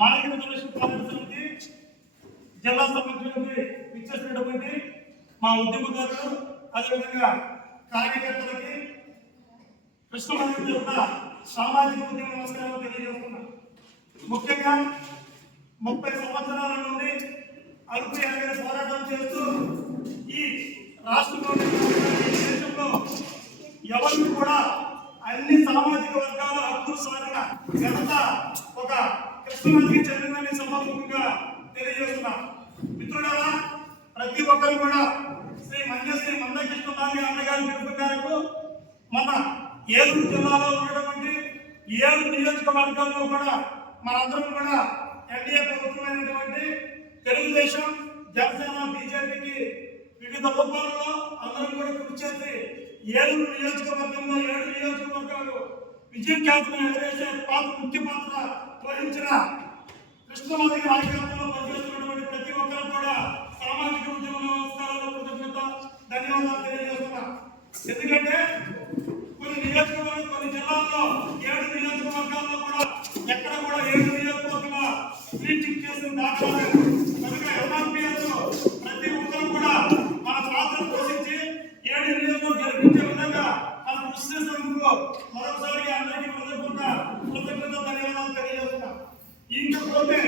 మానవ సమితి జిల్లా సమితిలోకి ఇచ్చేసినటువంటి మా ఉద్యమకారులు అదేవిధంగా కార్యకర్తలకి కృష్ణమంది యొక్క సామాజిక ఉద్యమ నమస్కారాలు తెలియజేస్తున్నాం. ముఖ్యంగా 30 సంవత్సరాల నుండి అలుపు ఎరగని పోరాటం చేస్తూ ఈ రాష్ట్రంలో దేశంలో ఎవరికి కూడా అన్ని సామాజిక వర్గాల హక్కులు సాగిన ఘనత ఒక కృష్ణమందికి చెందిందని సభాముఖంగా తెలియజేస్తున్నాం. మిత్రులారా, ప్రతి ఒక్కరు కూడా శ్రీ మందకృష్ణ అన్నగారి పిలుపు మేరకు మన ఏలూరు జిల్లాలో ఉన్నటువంటి 7 నియోజకవర్గాల్లో కూడా మనందరం కూడా ఎన్డీఏ ప్రభుత్వమైనటువంటి తెలుగుదేశం, జనసేన, బీజేపీకి వివిధ రూపాలలో అందరం కూడా కృషి చేసి ఏలూరు నియోజకవర్గంలో 7 నియోజకవర్గాలు విజయఖ్యాతులను ఎగరేసే ముఖ్య పాత్ర వహించిన కృష్ణమంది నాయకత్వంలో పనిచేస్తున్నటువంటి ప్రతి ఒక్కరు కూడా సామాజిక ఉద్యమ నమస్కారాలు, కృతజ్ఞత, ధన్యవాదాలు తెలియజేస్తున్నా. ఎందుకంటే కొన్ని జిల్లాల్లో 7 నియోజకవర్గాల్లో కూడా ఎక్కడ కూడా 7 నియోజకవర్గాల స్క్రీనింగ్ చేసిన దాఖలా కనుక ఎంఆర్పీఎస్ ప్రతి ఒక్కరు కూడా మన పాత్ర పోషించి 7 నియోజకవర్గాలు గెలిపించే విధంగా మనం కృషి చేసినందుకు మరోసారి అందరికీ కృతజ్ఞత, ధన్యవాదాలు తెలియజేస్తున్నాం. ఇంకపోతే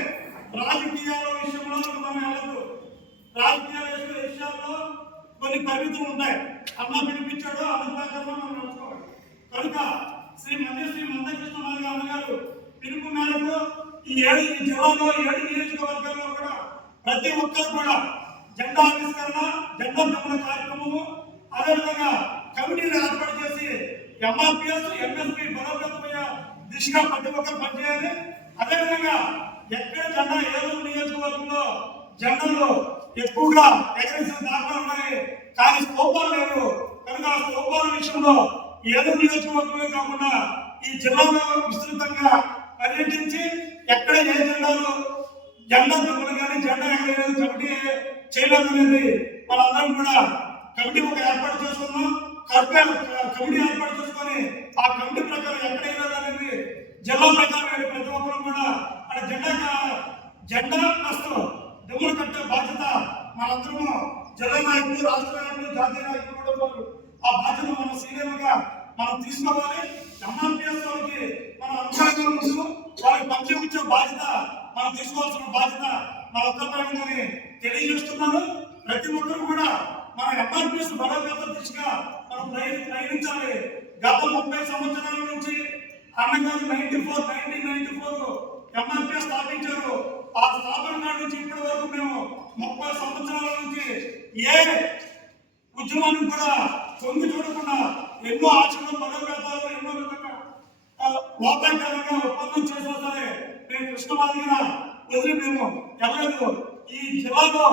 రాజకీయాల విషయంలో మనం వెళ్ళదు. రాజకీయాల విషయాల్లో కొన్ని పరిమితులు ఉంటాయి. అన్న పిలిపించాడు, అన్న ప్రకారం మనం నడుచుకోవాలి. కనుక శ్రీ మందకృష్ణ గారు పిలుపు మేరకు ఈ జిల్లాలో 7 నియోజకవర్గాల్లో కూడా ప్రతి ఒక్కరు కూడా జెండా ఆవిష్కరణ, జెండా దమన కార్యక్రమము, అదేవిధంగా కమిటీని ఏర్పాటు చేసి ఎంఆర్పీఎస్, ఎంఎస్పీ బలోపేతమయ్యే దిశగా ప్రతి ఒక్కరు పనిచేయాలి. అదేవిధంగా ఎక్కడ జెండా ఏలూరు నియోజకవర్గంలో జెండాలు ఎక్కువగా ఎగరేసిన దాఖలు ఉన్నాయి, కానీ స్తూపాలు లేవు. కనుక ఆ స్తూపాల విషయంలో ఏలూరు నియోజకవర్గమే కాకుండా ఈ జిల్లాలో విస్తృతంగా పర్యటించి ఎక్కడ ఏ జెండా దొంగలు కానీ జెండా ఎగరేది కమిటీ చేయలేదు అనేది మనందరం కూడా కమిటీ ఏర్పాటు చేసుకున్నాం. కమిటీ ఏర్పాటు చేసుకొని ఆ కమిటీ ప్రకారం ఎక్కడైనా అనేది జిల్లా ప్రకారం ప్రతి ఒక్కరు కూడా అక్కడ జెండా నష్టం దొంగలు కట్టే బాధ్యత మనందరము జిల్లా నాయకులు, రాష్ట్ర నాయకులు, జాతీయ నాయకులు కూడా ఉన్నారు. ఆ బాధ్యత మనం సీనియర్గా మనం తీసుకోవాలి. ఎంఆర్పీఎస్ వాళ్ళకి మన అంశాలు వాళ్ళకి పంచం ఇచ్చే బాధ్యత మనం తీసుకోవాల్సిన బాధ్యత మన ఒక్కరిని తెలియజేస్తున్నాను. ప్రతి ఒక్కరు కూడా మన ఎంఆర్పీఎస్ బలోపేత దిశగా మనం ప్రయాణించాలి. గత 30 సంవత్సరాల నుంచి అన్నగారు 1994 ఎంఆర్పీఎస్ స్థాపించారు. ఆ స్థాపన నాటి నుంచి ఇప్పటి వరకు మేము 30 సంవత్సరాల నుంచి ఏ ఉద్యమాన్ని కూడా తొంగి చూడకుండా ఎన్నో ఆచరణ బలోపేతాలు, ఎన్నో విధంగా లోపాయకరంగా ఒప్పందం చేసినా సరే మేము కృష్ణమాదిగా వదిలి మేము వెళ్ళలేదు. ఈ జిల్లాలో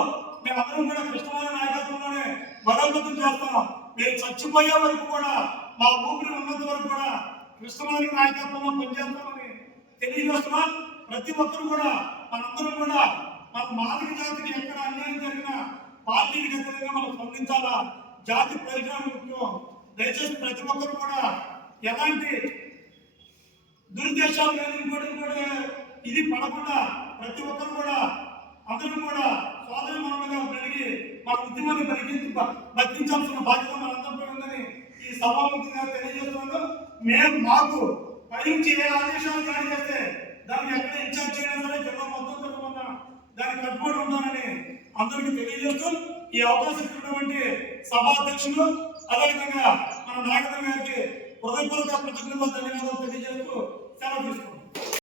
మేమందరం కూడా కృష్ణమాది నాయకత్వంలోనే బలోపేతం చేస్తాం. మేము చచ్చిపోయే వరకు కూడా మా ఊపిరి ఉన్నంత వరకు కూడా కృష్ణమాది నాయకత్వంలో పనిచేస్తామని తెలియజేస్తున్నాం. ప్రతి ఒక్కరు కూడా మనందరం కూడా మన మాదిక జాతికి ఎక్కడ అన్యాయం జరిగినా పార్టీకి వ్యతిరేకంగా మనం స్పందించాలా. జాతి ప్రయోజనాలు ముఖ్యం. దయచేసి ప్రతి ఒక్కరు కూడా ఎలాంటి దురుద్దేశాలు కానీ కూడా ఇది పడకుండా ప్రతి ఒక్కరు కూడా అందరూ కూడా సోదరి మనులుగా పెరిగి మన ఉద్యమాన్ని బతికించాల్సిన బాధ్యత మనందరిపై ఉందని ఈ సభాముఖంగా తెలియజేస్తున్నాను. మాకు పై నుంచి ఏ ఆదేశాలు జారీ చేస్తే దాన్ని ఎక్కడ ఇన్ఛార్జ్ చేయడం సరే జిల్లా మొత్తం తరఫున దాన్ని కట్టుబడి ఉండాలని అందరికీ తెలియజేస్తూ ఈ అవకాశం ఇచ్చినటువంటి సభాధ్యక్షులు అదేవిధంగా మన నాయకుల గారికి హృదయపూర్వక కృతజ్ఞతలు, ధన్యవాదాలు తెలియజేస్తూ సెలవు తీసుకుంటాం.